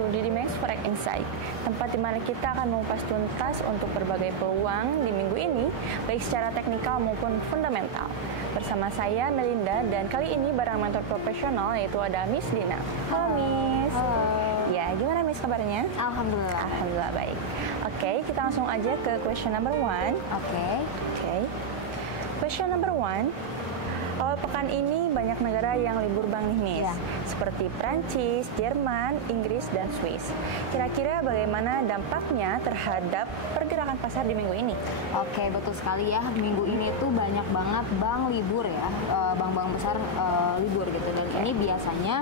to Didimax Forex Insight, tempat di mana kita akan mengupas tuntas untuk berbagai peluang di minggu ini, baik secara teknikal maupun fundamental. Bersama saya Melinda, dan kali ini bareng mentor profesional yaitu ada Miss Dina. Halo Miss. Halo. Ya, gimana Miss kabarnya? Alhamdulillah. Alhamdulillah baik. Oke, kita langsung aja ke question number 1. Oke. Question number 1. Awal pekan ini banyak negara yang libur bank nih Miss, seperti Prancis, Jerman, Inggris, dan Swiss. Kira-kira bagaimana dampaknya terhadap pergerakan pasar di minggu ini? Oke, betul sekali ya. Minggu ini tuh banyak banget bank libur ya, bank-bank besar libur gitu. Dan ini biasanya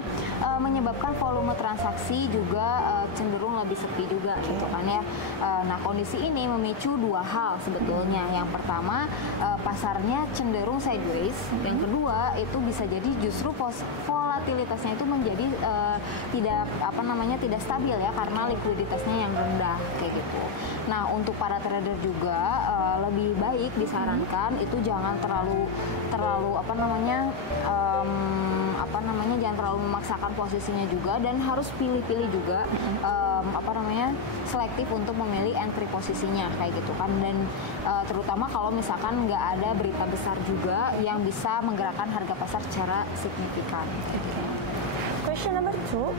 menyebabkan volume transaksi juga cenderung lebih sepi juga gitu kan ya. Nah, kondisi ini memicu dua hal sebetulnya. Yang pertama, pasarnya cenderung sideways. Yang kedua, itu bisa jadi justru volatilitasnya itu menjadi tidak stabil ya, karena likuiditasnya yang rendah kayak gitu. Nah, untuk para trader juga lebih baik disarankan itu jangan terlalu jangan terlalu memaksakan posisinya juga, dan harus pilih-pilih juga selektif untuk memilih entry posisinya kayak gitu kan. Dan terutama kalau misalkan nggak ada berita besar juga yang bisa menggerakkan harga pasar secara signifikan. Question number 2.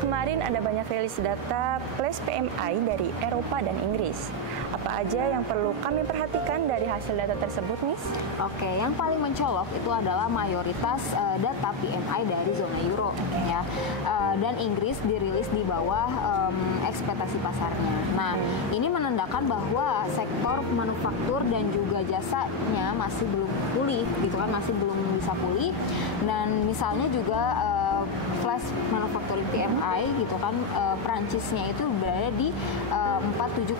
Kemarin ada banyak rilis data flash PMI dari Eropa dan Inggris. Apa aja yang perlu kami perhatikan dari hasil data tersebut, Miss? Oke, yang paling mencolok itu adalah mayoritas data PMI dari zona Euro ya. Dan Inggris dirilis di bawah ekspektasi pasarnya. Nah, ini menandakan bahwa sektor manufaktur dan juga jasanya masih belum pulih gitu kan, masih belum bisa pulih. Dan misalnya juga flash manufacturing PMI gitu kan, Prancisnya itu berada di 47,9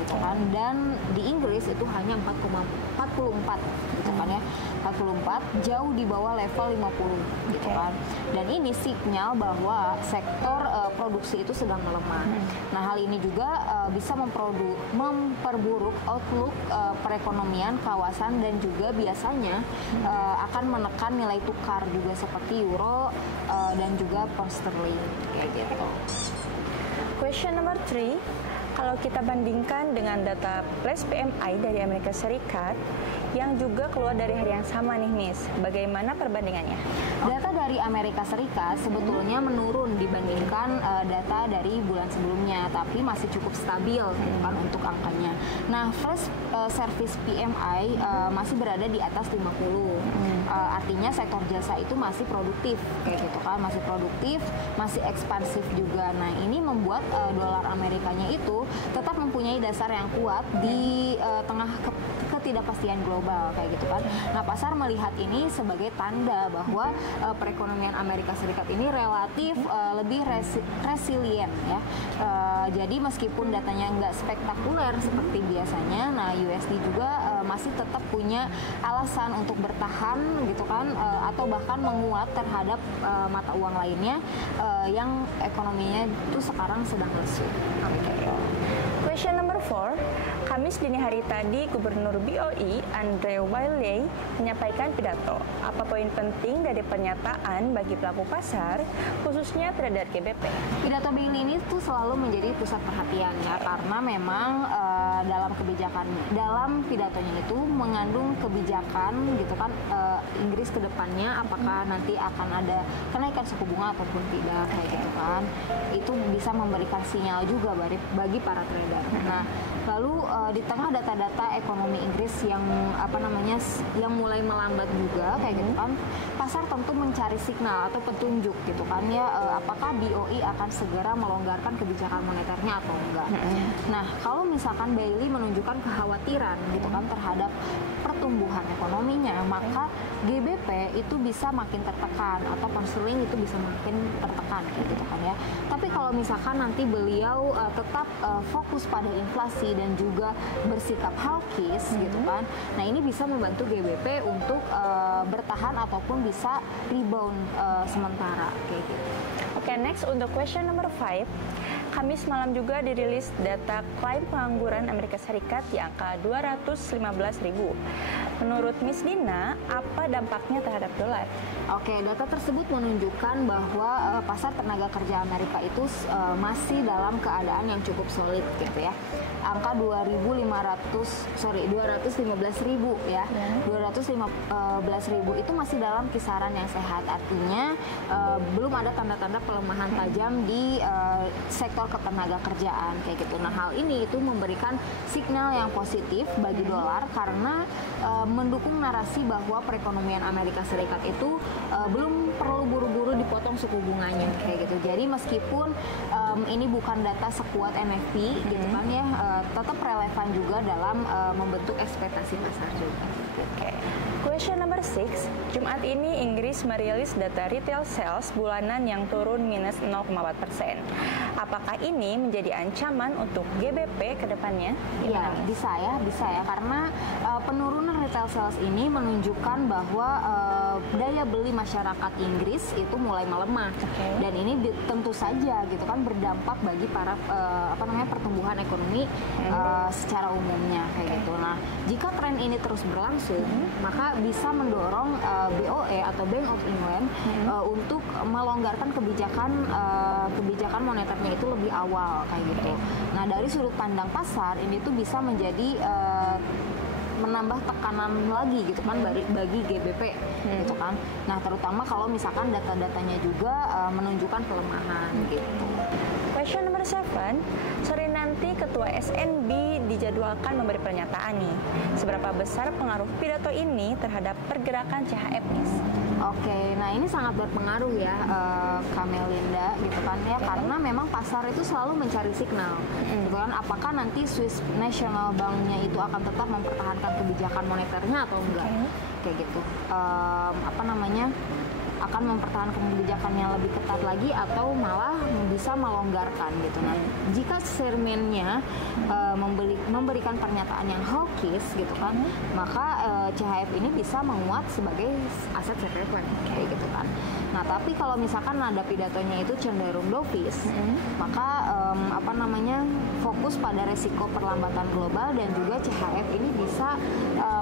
gitu kan, dan di Inggris itu hanya 44 gitu kan ya, 44, jauh di bawah level 50 gitu kan. Dan ini sinyal bahwa sektor produksi itu sedang melemah. Nah, hal ini juga bisa memperburuk outlook perekonomian kawasan, dan juga biasanya akan menekan nilai tukar juga seperti euro dan juga pound sterling kayak gitu. Question number 3. Kalau kita bandingkan dengan data flash PMI dari Amerika Serikat yang juga keluar dari hari yang sama nih Miss, bagaimana perbandingannya? Data dari Amerika Serikat sebetulnya menurun dibandingkan data dari bulan sebelumnya, tapi masih cukup stabil kan untuk angkanya. Nah, flash service PMI masih berada di atas 50. Artinya sektor jasa itu masih produktif kayak gitu kan, masih produktif, masih ekspansif juga. Nah, ini membuat dolar Amerikanya itu tetap mempunyai dasar yang kuat di tengah ketidakpastian global kayak gitu kan. Nah, pasar melihat ini sebagai tanda bahwa perekonomian Amerika Serikat ini relatif lebih resilient ya. Jadi meskipun datanya nggak spektakuler seperti biasanya, nah USD juga masih tetap punya alasan untuk bertahan gitu kan, atau bahkan menguat terhadap mata uang lainnya yang ekonominya itu sekarang sedang lesu. Question number 4. Kamis dini hari tadi, Gubernur BOI Andre Wiley menyampaikan pidato. Apa poin penting dari pernyataan bagi pelaku pasar, khususnya trader GBP? Pidato Bailey ini tuh selalu menjadi pusat perhatian ya, karena memang dalam pidatonya itu mengandung kebijakan gitu kan, Inggris ke depannya apakah nanti akan ada kenaikan suku bunga ataupun tidak kayak gitu kan. Itu bisa memberikan sinyal juga bagi para trader. Nah, lalu di tengah data-data ekonomi Inggris yang mulai melambat juga kayak gitu kan, pasar tentu mencari signal atau petunjuk gitu kan ya, apakah BOI akan segera melonggarkan kebijakan moneternya atau enggak. Nah, kalau misalkan Bailey menunjukkan kekhawatiran gitu kan terhadap pertumbuhan ekonominya, maka GBP itu bisa makin tertekan atau pound sterling itu bisa makin tertekan kayak gitu kan ya. Tapi kalau misalkan nanti beliau tetap fokus pada inflasi dan juga bersikap hawkish gitu kan, nah ini bisa membantu GBP untuk bertahan ataupun bisa rebound sementara kayak gitu. Oke, next untuk question number 5. Kamis malam juga dirilis data klaim pengangguran Amerika Serikat di angka 215.000. Menurut Miss Dina, apa dampaknya terhadap dolar? Oke, data tersebut menunjukkan bahwa pasar tenaga kerja Amerika itu masih dalam keadaan yang cukup solid gitu ya. Angka 215.000 ya. 215.000 itu masih dalam kisaran yang sehat. Artinya belum ada tanda-tanda pelemahan tajam di sektor ketenaga kerjaan kayak gitu. Nah, hal ini itu memberikan signal yang positif bagi dolar karena mendukung narasi bahwa perekonomian Amerika Serikat itu belum perlu buru-buru dipotong suku bunganya kayak gitu. Jadi meskipun ini bukan data sekuat NFP gitu kan ya, tetap relevan juga dalam membentuk ekspektasi pasar juga. Oke. Question number 6, Jumat ini Inggris merilis data retail sales bulanan yang turun minus 0,4%. Apakah ini menjadi ancaman untuk GBP ke depannya? Iya, bisa ya, karena penurunan retail sales ini menunjukkan bahwa daya beli masyarakat Inggris itu mulai melemah. Dan ini tentu saja gitu kan berdampak bagi para pertumbuhan ekonomi secara umumnya kayak gitu. Nah, jika tren ini terus berlangsung, maka bisa mendorong BOE atau Bank of England untuk melonggarkan kebijakan moneternya itu lebih awal kayak gitu. Nah, dari sudut pandang pasar ini tuh bisa menjadi menambah tekanan lagi gitu kan bagi GBP gitu kan. Nah, terutama kalau misalkan data-datanya juga menunjukkan pelemahan gitu. Question number 7, sore nanti Ketua SNB dijadwalkan memberi pernyataan nih. Seberapa besar pengaruh pidato ini terhadap pergerakan CHF, Miss? Oke, nah ini sangat berpengaruh ya, Kak Melinda gitu kan ya, karena memang pasar itu selalu mencari signal gitu kan, apakah nanti Swiss National Bank-nya itu akan tetap mempertahankan kebijakan moneternya atau enggak, kayak gitu. Akan mempertahankan kebijakannya lebih ketat lagi atau malah bisa melonggarkan gitu. Nah, jika chairman-nya memberikan pernyataan yang hawkish gitu kan, maka CHF ini bisa menguat sebagai aset safe haven kayak gitu kan. Nah, tapi kalau misalkan nada pidatonya itu cenderung dovish, maka fokus pada resiko perlambatan global dan juga CHF ini bisa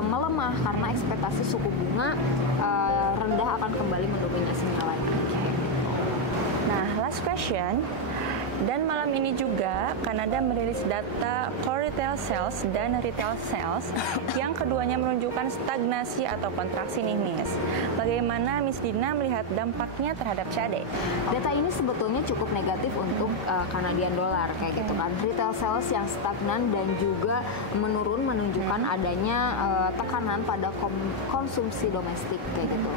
melemah karena ekspektasi suku bunga rendah akan kembali mendominasinya lagi. Nah, last question. Dan malam ini juga Kanada merilis data core retail sales dan retail sales yang keduanya menunjukkan stagnasi atau kontraksi nih, Miss. Bagaimana Miss Dina melihat dampaknya terhadap CAD? Data ini sebetulnya cukup negatif untuk Canadian dollar kayak gitu kan. Retail sales yang stagnan dan juga menurun menunjukkan adanya tekanan pada konsumsi domestik kayak gitu.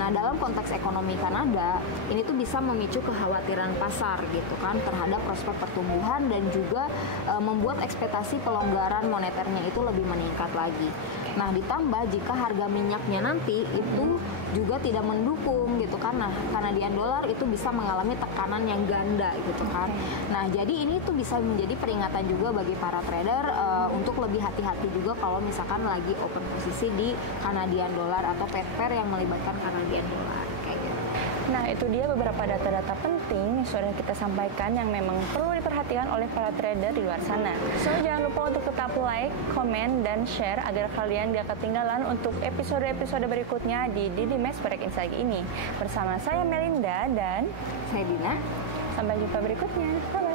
Nah, dalam konteks ekonomi Kanada, ini tuh bisa memicu kekhawatiran pasar gitu kan terhadap prospek pertumbuhan dan juga membuat ekspektasi pelonggaran moneternya itu lebih meningkat lagi. Nah, ditambah jika harga minyaknya nanti itu juga tidak mendukung gitu kan. Nah, Canadian dollar itu bisa mengalami tekanan yang ganda gitu kan. Nah, jadi ini tuh bisa menjadi peringatan juga bagi para trader untuk lebih hati-hati juga kalau misalkan lagi open posisi di Canadian dollar atau pair yang melibatkan Canadian dollar kayak gitu. Nah, itu dia beberapa data-data penting yang sudah kita sampaikan yang memang perlu diperhatikan oleh para trader di luar sana. So, jangan lupa untuk tetap like, komen, dan share agar kalian gak ketinggalan untuk episode-episode berikutnya di Didimes Forex Insight ini. Bersama saya Melinda dan saya Dina. Sampai jumpa berikutnya. Bye-bye.